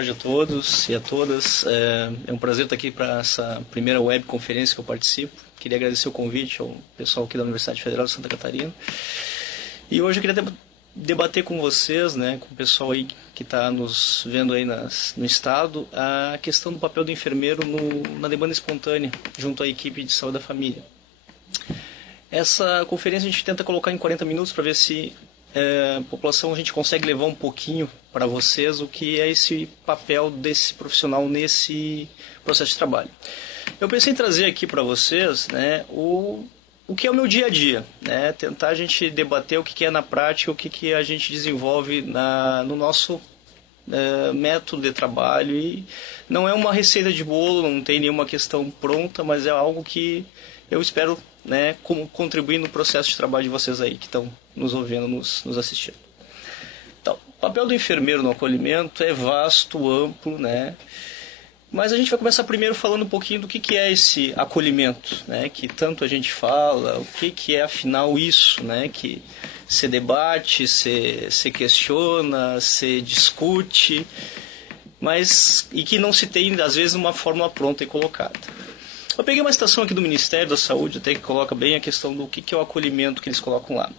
tarde a todos e a todas. É um prazer estar aqui para essa primeira webconferência que eu participo. Queria agradecer o convite ao pessoal aqui da Universidade Federal de Santa Catarina. E hoje eu queria debater com vocês, né, com o pessoal aí que está nos vendo aí no estado, a questão do papel do enfermeiro na demanda espontânea, junto à equipe de saúde da família. Essa conferência a gente tenta colocar em 40 minutos para ver se a população a gente consegue levar um pouquinho para vocês o que é esse papel desse profissional nesse processo de trabalho. Eu pensei em trazer aqui para vocês, né, o que é o meu dia a dia, né, tentar a gente debater o que é na prática, o que a gente desenvolve no nosso método de trabalho. E não é uma receita de bolo, não tem nenhuma questão pronta, mas é algo que eu espero, né, como contribuir no processo de trabalho de vocês aí que estão nos ouvindo, nos assistindo. Então, o papel do enfermeiro no acolhimento é vasto, amplo, né? Mas a gente vai começar primeiro falando um pouquinho do que é esse acolhimento, né? Que tanto a gente fala, o que é afinal isso, né? Que se debate, se questiona, se discute, e que não se tem, às vezes, uma fórmula pronta e colocada. Eu peguei uma citação aqui do Ministério da Saúde, até que coloca bem a questão do que é o acolhimento que eles colocam lá.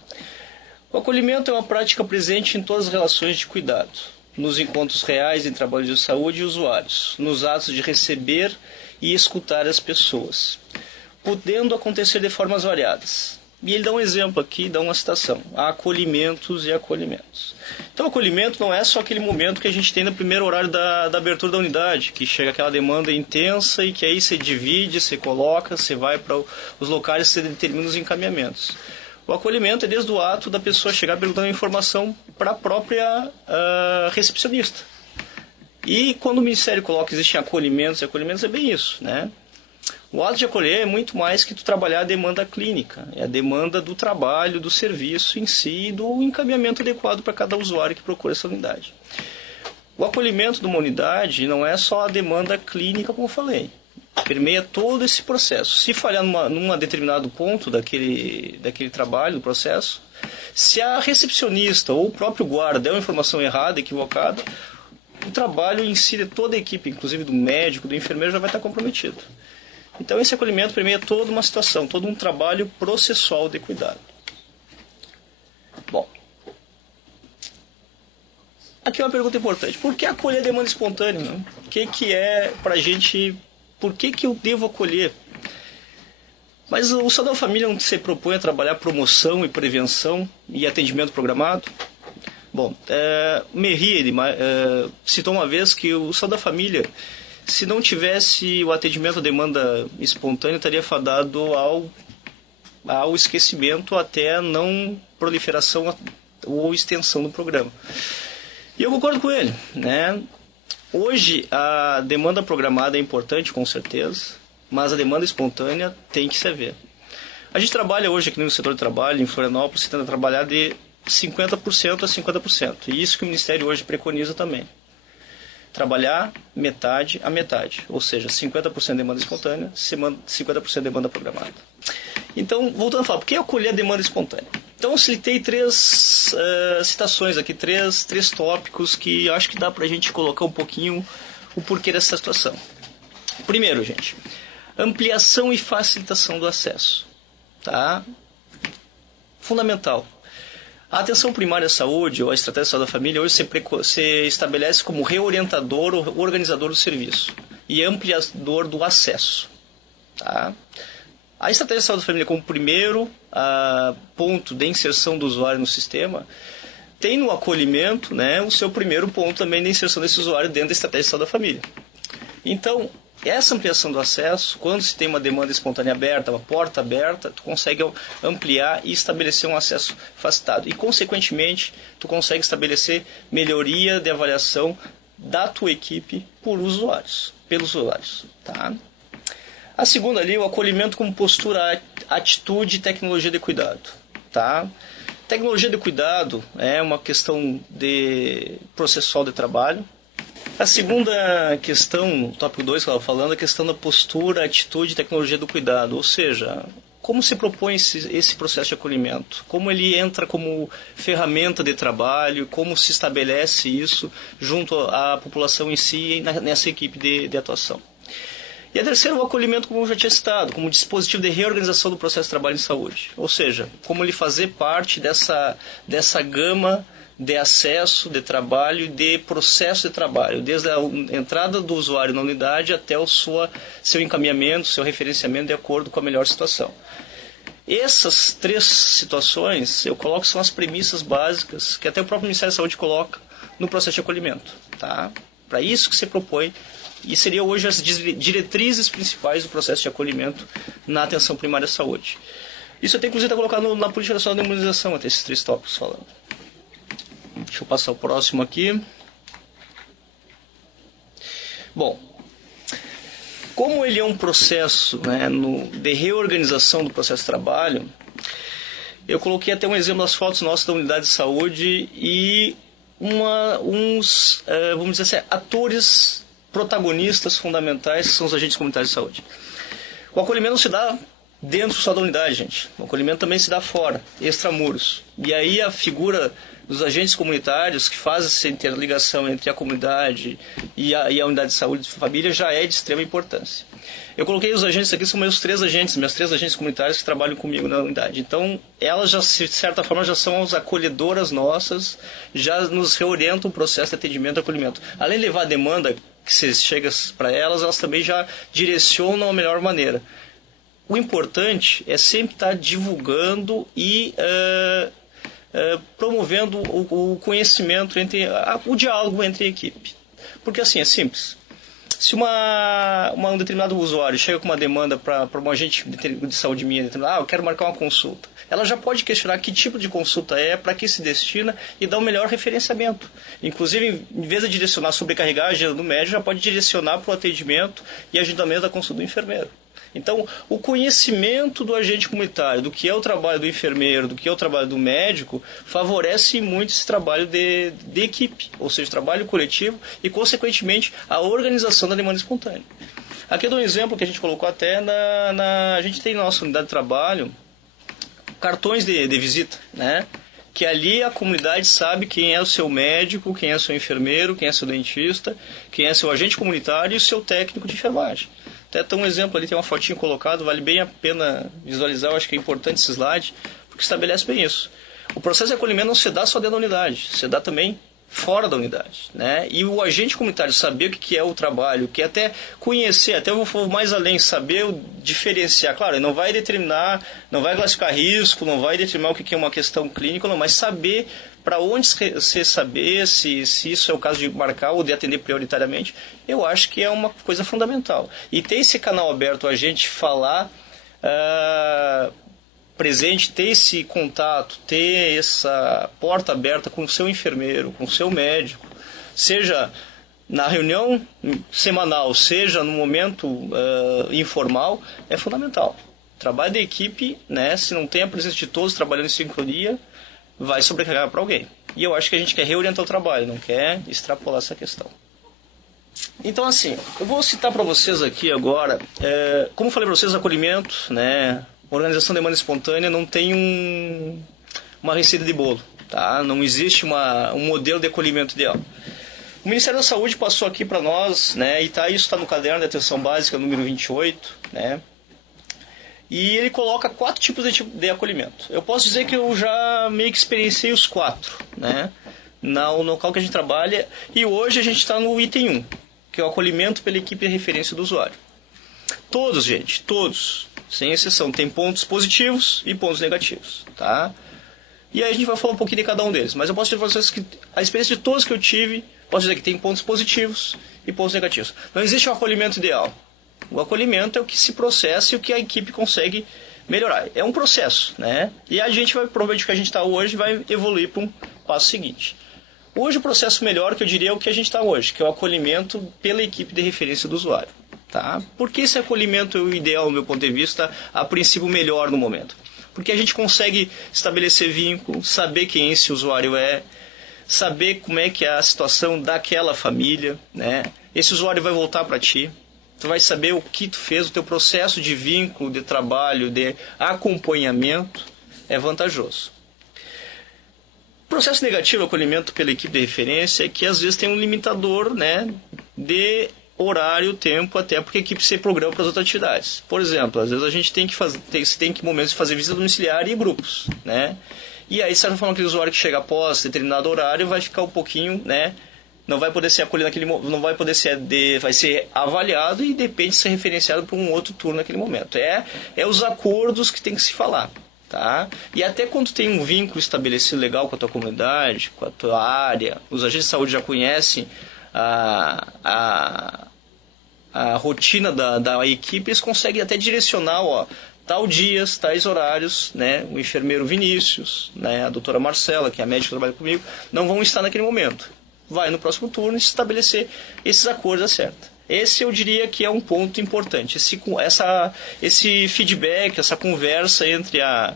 O acolhimento é uma prática presente em todas as relações de cuidado, nos encontros reais em trabalho de saúde e usuários, nos atos de receber e escutar as pessoas, podendo acontecer de formas variadas. E ele dá um exemplo aqui, dá uma citação: há acolhimentos e acolhimentos. Então, acolhimento não é só aquele momento que a gente tem no primeiro horário da abertura da unidade, que chega aquela demanda intensa e que aí você divide, você coloca, você vai para os locais, você determina os encaminhamentos. O acolhimento é desde o ato da pessoa chegar perguntando informação para a própria recepcionista. E quando o Ministério coloca que existem acolhimentos e acolhimentos, é bem isso, né? O ato de acolher é muito mais que tu trabalhar a demanda clínica, é a demanda do trabalho, do serviço em si e do encaminhamento adequado para cada usuário que procura essa unidade. O acolhimento de uma unidade não é só a demanda clínica, como eu falei, permeia todo esse processo. Se falhar num determinado ponto daquele trabalho, do processo, se a recepcionista ou o próprio guarda der uma informação errada, equivocada, o trabalho em si de toda a equipe, inclusive do médico, do enfermeiro, já vai estar comprometido. Então esse acolhimento permeia toda uma situação, todo um trabalho processual de cuidado. Bom, aqui é uma pergunta importante: por que acolher a demanda espontânea? Né? O que é pra gente, por que eu devo acolher? Mas o Saúde da Família não se propõe a trabalhar promoção e prevenção e atendimento programado? Bom, Merri citou uma vez que o Saúde da Família, se não tivesse o atendimento à demanda espontânea, estaria fadado ao esquecimento, até a não proliferação ou extensão do programa. E eu concordo com ele, né? Hoje a demanda programada é importante, com certeza, mas a demanda espontânea tem que se haver. A gente trabalha hoje aqui no setor de trabalho, em Florianópolis, tenta trabalhar de 50% a 50%. E isso que o Ministério hoje preconiza também. Trabalhar metade a metade, ou seja, 50% demanda espontânea, 50% demanda programada. Então, voltando a falar, por que acolher a demanda espontânea? Então, eu citei três citações aqui, três tópicos que acho que dá para a gente colocar um pouquinho o porquê dessa situação. Primeiro, gente, ampliação e facilitação do acesso. Tá? Fundamental. A atenção primária à saúde, ou a estratégia de saúde da família, hoje se estabelece como reorientador ou organizador do serviço e ampliador do acesso. Tá? A estratégia de saúde da família, como primeiro ponto de inserção do usuário no sistema, tem no acolhimento, né, o seu primeiro ponto também de inserção desse usuário dentro da estratégia de saúde da família. Então, essa ampliação do acesso, quando se tem uma demanda espontânea aberta, uma porta aberta, tu consegue ampliar e estabelecer um acesso facilitado. E, consequentemente, tu consegue estabelecer melhoria de avaliação da tua equipe pelos usuários. Tá? A segunda ali, o acolhimento como postura, atitude e tecnologia de cuidado. Tá? Tecnologia de cuidado é uma questão de processual de trabalho. A segunda questão, tópico 2 que eu estava falando, é a questão da postura, atitude e tecnologia do cuidado. Ou seja, como se propõe esse processo de acolhimento? Como ele entra como ferramenta de trabalho? Como se estabelece isso junto à população em si, nessa equipe de atuação? E a terceira, o acolhimento, como eu já tinha citado, como dispositivo de reorganização do processo de trabalho em saúde. Ou seja, como ele fazer parte dessa gama de acesso, de trabalho, de processo de trabalho, desde a entrada do usuário na unidade até o seu encaminhamento, seu referenciamento de acordo com a melhor situação. Essas três situações, eu coloco, são as premissas básicas que até o próprio Ministério da Saúde coloca no processo de acolhimento. Tá? Para isso que se propõe, e seriam hoje as diretrizes principais do processo de acolhimento na atenção primária à saúde. Isso eu tenho, inclusive, colocado na Política Nacional de Imunização, até esses 3 tópicos falando. Deixa eu passar o próximo aqui. Bom, como ele é um processo, né, de reorganização do processo de trabalho, eu coloquei até um exemplo das fotos nossas da unidade de saúde e vamos dizer assim, atores protagonistas fundamentais, que são os agentes comunitários de saúde. O acolhimento não se dá dentro só da unidade, gente. O acolhimento também se dá fora, extramuros. E aí a figura dos agentes comunitários, que faz essa interligação entre a comunidade e a unidade de saúde de família, já é de extrema importância. Eu coloquei os agentes aqui, são minhas três agentes comunitários que trabalham comigo na unidade. Então, elas já, de certa forma, já são as acolhedoras nossas, já nos reorientam o processo de atendimento e acolhimento. Além de levar a demanda que se chega para elas também já direcionam a melhor maneira. O importante é sempre estar divulgando e promovendo o conhecimento, o diálogo entre a equipe. Porque assim, é simples. Se um determinado usuário chega com uma demanda para um agente de saúde minha, eu quero marcar uma consulta, ela já pode questionar que tipo de consulta é, para que se destina e dar o melhor referenciamento. Inclusive, em vez de direcionar, sobrecarregar a agenda do médico, já pode direcionar para o atendimento e agendamento da consulta do enfermeiro. Então, o conhecimento do agente comunitário, do que é o trabalho do enfermeiro, do que é o trabalho do médico, favorece muito esse trabalho de equipe, ou seja, trabalho coletivo e, consequentemente, a organização da demanda espontânea. Aqui eu dou um exemplo que a gente colocou até a gente tem na nossa unidade de trabalho cartões de visita, né? Que ali a comunidade sabe quem é o seu médico, quem é o seu enfermeiro, quem é o seu dentista, quem é o seu agente comunitário e o seu técnico de enfermagem. Até tem um exemplo ali, tem uma fotinho colocado, vale bem a pena visualizar, eu acho que é importante esse slide, porque estabelece bem isso. O processo de acolhimento não se dá só dentro da unidade, se dá também fora da unidade, né? E o agente comunitário saber o que é o trabalho, que até conhecer, até eu vou mais além, saber diferenciar, claro, ele não vai determinar, não vai classificar risco, não vai determinar o que é uma questão clínica, não, mas saber para onde você saber se isso é o caso de marcar ou de atender prioritariamente, eu acho que é uma coisa fundamental. E ter esse canal aberto, a gente falar presente, ter esse contato, ter essa porta aberta com o seu enfermeiro, com o seu médico, seja na reunião semanal, seja no momento informal, é fundamental. Trabalho de equipe, né, se não tem a presença de todos trabalhando em sincronia, vai sobrecarregar para alguém. E eu acho que a gente quer reorientar o trabalho, não quer extrapolar essa questão. Então, assim, eu vou citar para vocês aqui agora, como eu falei para vocês, acolhimento, né, organização de demanda espontânea não tem uma receita de bolo, tá? Não existe um modelo de acolhimento ideal. O Ministério da Saúde passou aqui para nós, né, e isso está no caderno de atenção básica, número 28, né? E ele coloca 4 tipos de acolhimento. Eu posso dizer que eu já meio que experienciei os 4, né? No local que a gente trabalha. E hoje a gente está no item 1, que é o acolhimento pela equipe de referência do usuário. Todos, gente, todos, sem exceção, tem pontos positivos e pontos negativos, tá? E aí a gente vai falar um pouquinho de cada um deles. Mas eu posso dizer para vocês que a experiência de todos que eu tive, posso dizer que tem pontos positivos e pontos negativos. Não existe um acolhimento ideal. O acolhimento é o que se processa e o que a equipe consegue melhorar. É um processo, né? E a gente vai, provavelmente o que a gente está hoje, vai evoluir para um passo seguinte. Hoje o processo melhor, que eu diria, é o que a gente está hoje, que é o acolhimento pela equipe de referência do usuário. Tá? Por que esse acolhimento é o ideal, do meu ponto de vista, a princípio melhor no momento? Porque a gente consegue estabelecer vínculo, saber quem esse usuário é, saber como é que é a situação daquela família, né? Esse usuário vai voltar para ti. tu vai saber o que tu fez, o teu processo de vínculo, de trabalho, de acompanhamento é vantajoso. O processo negativo, acolhimento pela equipe de referência, é que às vezes tem um limitador, né, de horário, tempo, até porque a equipe se programa para as outras atividades. Por exemplo, às vezes a gente tem que momentos de fazer visita domiciliar e grupos, né? E aí, de certa forma, aquele usuário que chega após determinado horário vai ficar um pouquinho, né, não vai poder ser acolhido naquele momento, não vai poder ser vai ser avaliado e depende de ser referenciado para um outro turno naquele momento. É os acordos que tem que se falar, tá? E até quando tem um vínculo estabelecido legal com a tua comunidade, com a tua área, os agentes de saúde já conhecem a rotina da equipe, eles conseguem até direcionar, tal dias, tais horários, né? O enfermeiro Vinícius, né? A doutora Marcela, que é a médica que trabalha comigo, não vão estar naquele momento. Vai no próximo turno estabelecer esses acordos certos. Esse eu diria que é um ponto importante. Esse feedback, essa conversa entre a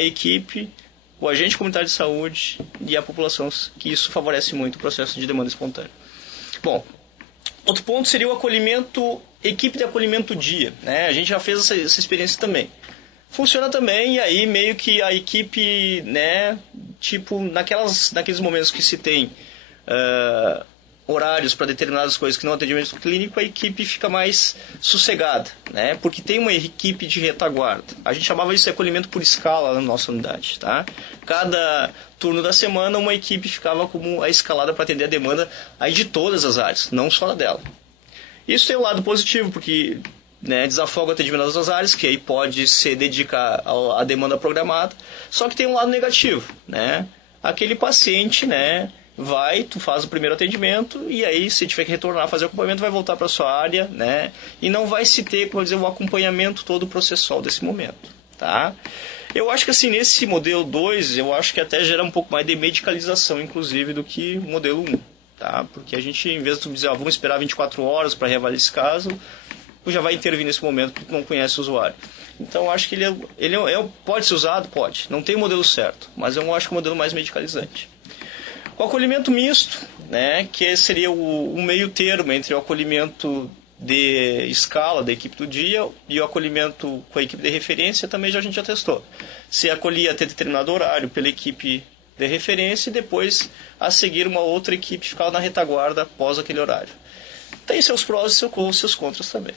equipe, o agente comunitário de saúde e a população, que isso favorece muito o processo de demanda espontânea. Bom, outro ponto seria o acolhimento, equipe de acolhimento dia, né? A gente já fez essa experiência também. Funciona também, e aí meio que a equipe, né, tipo, naqueles momentos que se tem horários para determinadas coisas que não atendimento clínico, a equipe fica mais sossegada, né? Porque tem uma equipe de retaguarda. A gente chamava isso de acolhimento por escala na nossa unidade, tá? Cada turno da semana uma equipe ficava como a escalada para atender a demanda aí de todas as áreas, não só a dela. Isso tem um lado positivo, porque, né, desafoga o atendimento das outras áreas, que aí pode se dedicar à demanda programada, só que tem um lado negativo, né? Aquele paciente, né, tu faz o primeiro atendimento e aí, se tiver que retornar, fazer o acompanhamento, vai voltar para a sua área, né? E não vai se ter, como dizer, o acompanhamento todo processual desse momento, tá? Eu acho que assim, nesse modelo 2, eu acho que até gera um pouco mais de medicalização, inclusive, do que o modelo 1, tá? Porque a gente, em vez de dizer, vamos esperar 24 horas para reavaliar esse caso, já vai intervir nesse momento porque não conhece o usuário. Então, eu acho que ele pode ser usado? Pode. Não tem o modelo certo, mas eu acho que é o modelo mais medicalizante. O acolhimento misto, né, que seria o meio termo entre o acolhimento de escala da equipe do dia e o acolhimento com a equipe de referência, também a gente já testou. Se acolhia até determinado horário pela equipe de referência e depois a seguir uma outra equipe ficava na retaguarda após aquele horário. Tem seus prós e seus contras também.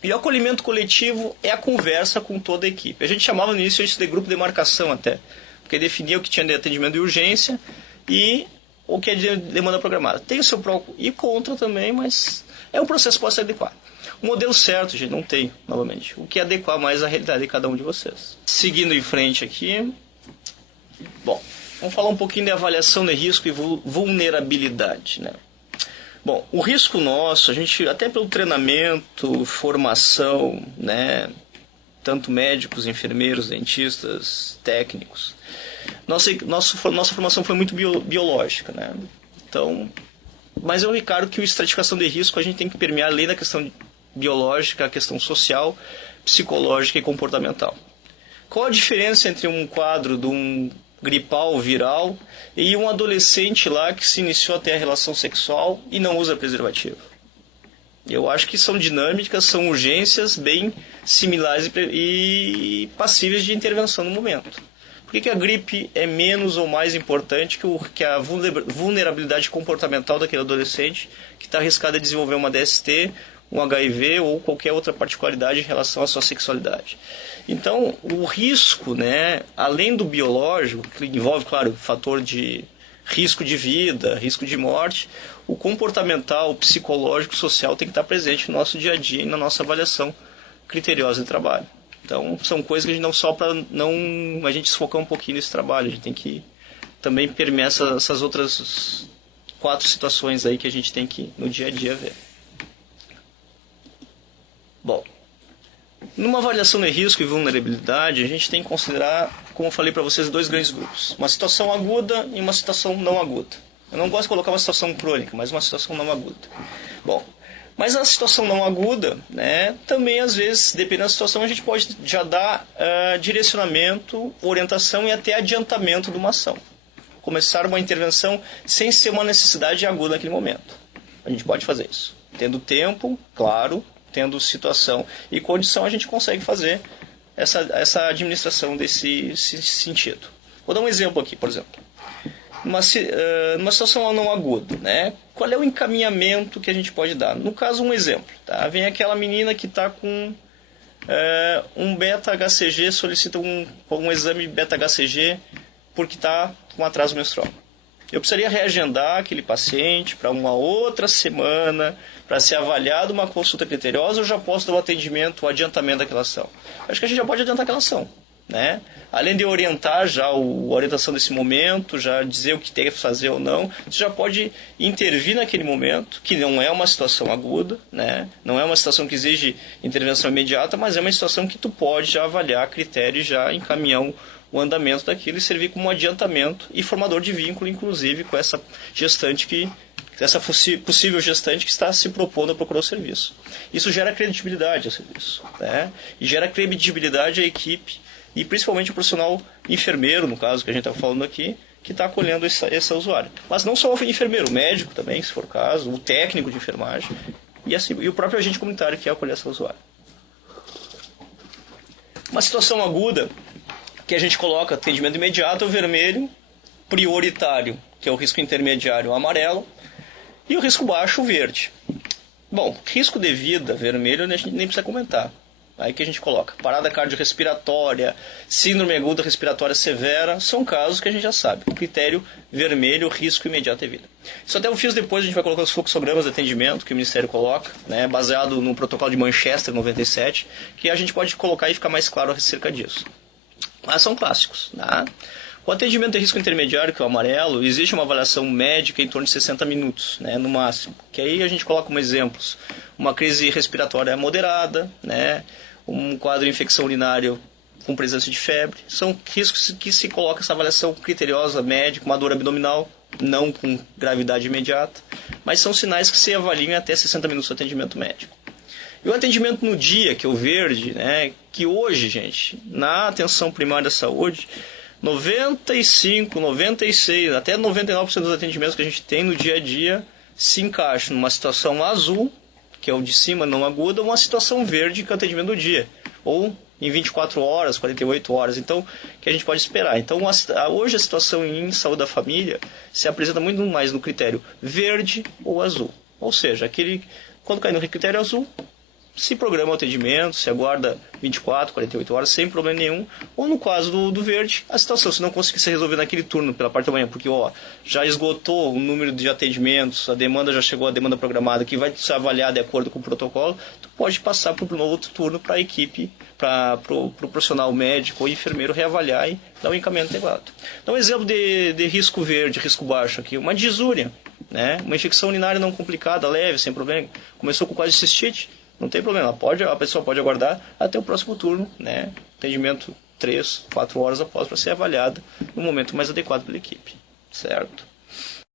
E o acolhimento coletivo é a conversa com toda a equipe. A gente chamava no início isso de grupo de marcação até, porque definia o que tinha de atendimento de urgência e o que é de demanda programada. Tem o seu pró e contra também, mas é um processo que pode ser adequado. O modelo certo, gente, não tem, novamente. O que é adequar mais à realidade de cada um de vocês. Seguindo em frente aqui. Bom, vamos falar um pouquinho de avaliação de risco e vulnerabilidade, né? Bom, o risco nosso, a gente, até pelo treinamento, formação, né? Tanto médicos, enfermeiros, dentistas, técnicos. Nossa formação foi muito biológica, né? Então, mas eu recaro que a estratificação de risco a gente tem que permear além da questão biológica, a questão social, psicológica e comportamental. Qual a diferença entre um quadro de um gripal viral e um adolescente lá que se iniciou até a relação sexual e não usa preservativo? Eu acho que são dinâmicas, são urgências bem similares e passíveis de intervenção no momento. Por que a gripe é menos ou mais importante que a vulnerabilidade comportamental daquele adolescente que está arriscado a desenvolver uma DST, um HIV ou qualquer outra particularidade em relação à sua sexualidade? Então, o risco, né, além do biológico, que envolve, claro, fator de risco de vida, risco de morte, o comportamental, o psicológico, o social tem que estar presente no nosso dia a dia e na nossa avaliação criteriosa de trabalho. Então, são coisas que a gente não só para a gente se focar um pouquinho nesse trabalho, a gente tem que também permear essas outras 4 situações aí que a gente tem que no dia a dia ver. Bom, numa avaliação de risco e vulnerabilidade, a gente tem que considerar, como eu falei para vocês, 2 grandes grupos. Uma situação aguda e uma situação não aguda. Eu não gosto de colocar uma situação crônica, mas uma situação não aguda. Bom, mas a situação não aguda, né, também às vezes, dependendo da situação, a gente pode já dar direcionamento, orientação e até adiantamento de uma ação. Começar uma intervenção sem ser uma necessidade aguda naquele momento. A gente pode fazer isso. Tendo tempo, claro, tendo situação e condição, a gente consegue fazer essa administração desse sentido. Vou dar um exemplo aqui, por exemplo. Numa situação não aguda, né? Qual é o encaminhamento que a gente pode dar? No caso, um exemplo. Tá? Vem aquela menina que está com um beta-HCG, solicita um exame beta-HCG porque está com atraso menstrual. Eu precisaria reagendar aquele paciente para uma outra semana, para ser avaliado uma consulta criteriosa, ou já posso dar o atendimento, o adiantamento daquela ação? Acho que a gente já pode adiantar aquela ação, né? Além de orientar já a orientação desse momento, já dizer o que tem que fazer ou não, você já pode intervir naquele momento, que não é uma situação aguda, né? Não é uma situação que exige intervenção imediata, mas é uma situação que tu pode já avaliar critério e já encaminhar o andamento daquilo e servir como um adiantamento e formador de vínculo, inclusive, com essa gestante essa possível gestante que está se propondo a procurar o serviço. Isso gera credibilidade ao serviço, né? E gera credibilidade à equipe e principalmente o profissional enfermeiro, no caso que a gente está falando aqui, que está acolhendo esse usuário. Mas não só o enfermeiro, o médico também, se for o caso, o técnico de enfermagem e o próprio agente comunitário que acolhe esse usuário. Uma situação aguda que a gente coloca atendimento imediato, o vermelho, prioritário, que é o risco intermediário, o amarelo, e o risco baixo, o verde. Bom, risco de vida, vermelho, a gente nem precisa comentar. Aí que a gente coloca parada cardiorrespiratória, síndrome aguda respiratória severa, são casos que a gente já sabe. O critério vermelho, risco imediato de vida. Isso até eu fiz depois, a gente vai colocar os fluxogramas de atendimento que o Ministério coloca, né, baseado no protocolo de Manchester 97, que a gente pode colocar e ficar mais claro acerca disso. Mas são clássicos, né? O atendimento de risco intermediário, que é o amarelo, existe uma avaliação médica em torno de 60 minutos, né, no máximo. Que aí a gente coloca como exemplos uma crise respiratória moderada, né, um quadro de infecção urinária com presença de febre. São riscos que se coloca essa avaliação criteriosa médica, uma dor abdominal, não com gravidade imediata, mas são sinais que se avaliam até 60 minutos de atendimento médico. E o atendimento no dia, que é o verde, né, que hoje, gente, na atenção primária da saúde, 95, 96, até 99% dos atendimentos que a gente tem no dia a dia se encaixam numa situação azul, que é o de cima não aguda, ou uma situação verde, que é o atendimento do dia, ou em 24 horas, 48 horas, então, que a gente pode esperar. Então, hoje a situação em saúde da família se apresenta muito mais no critério verde ou azul. Ou seja, quando cai no critério azul, se programa o atendimento, se aguarda 24, 48 horas sem problema nenhum, ou no caso do verde, a situação, se não conseguir ser resolvida naquele turno pela parte da manhã, porque já esgotou o número de atendimentos, a demanda já chegou à demanda programada, que vai ser avaliada de acordo com o protocolo, tu pode passar para um outro turno para a equipe, para o profissional médico ou enfermeiro reavaliar e dar um encaminhamento adequado. Então, um exemplo de risco verde, risco baixo aqui, uma disúria, né? Uma infecção urinária não complicada, leve, sem problema, começou com quase cistite, não tem problema, a pessoa pode aguardar até o próximo turno, né? Atendimento 3, 4 horas após para ser avaliada no momento mais adequado pela equipe, certo?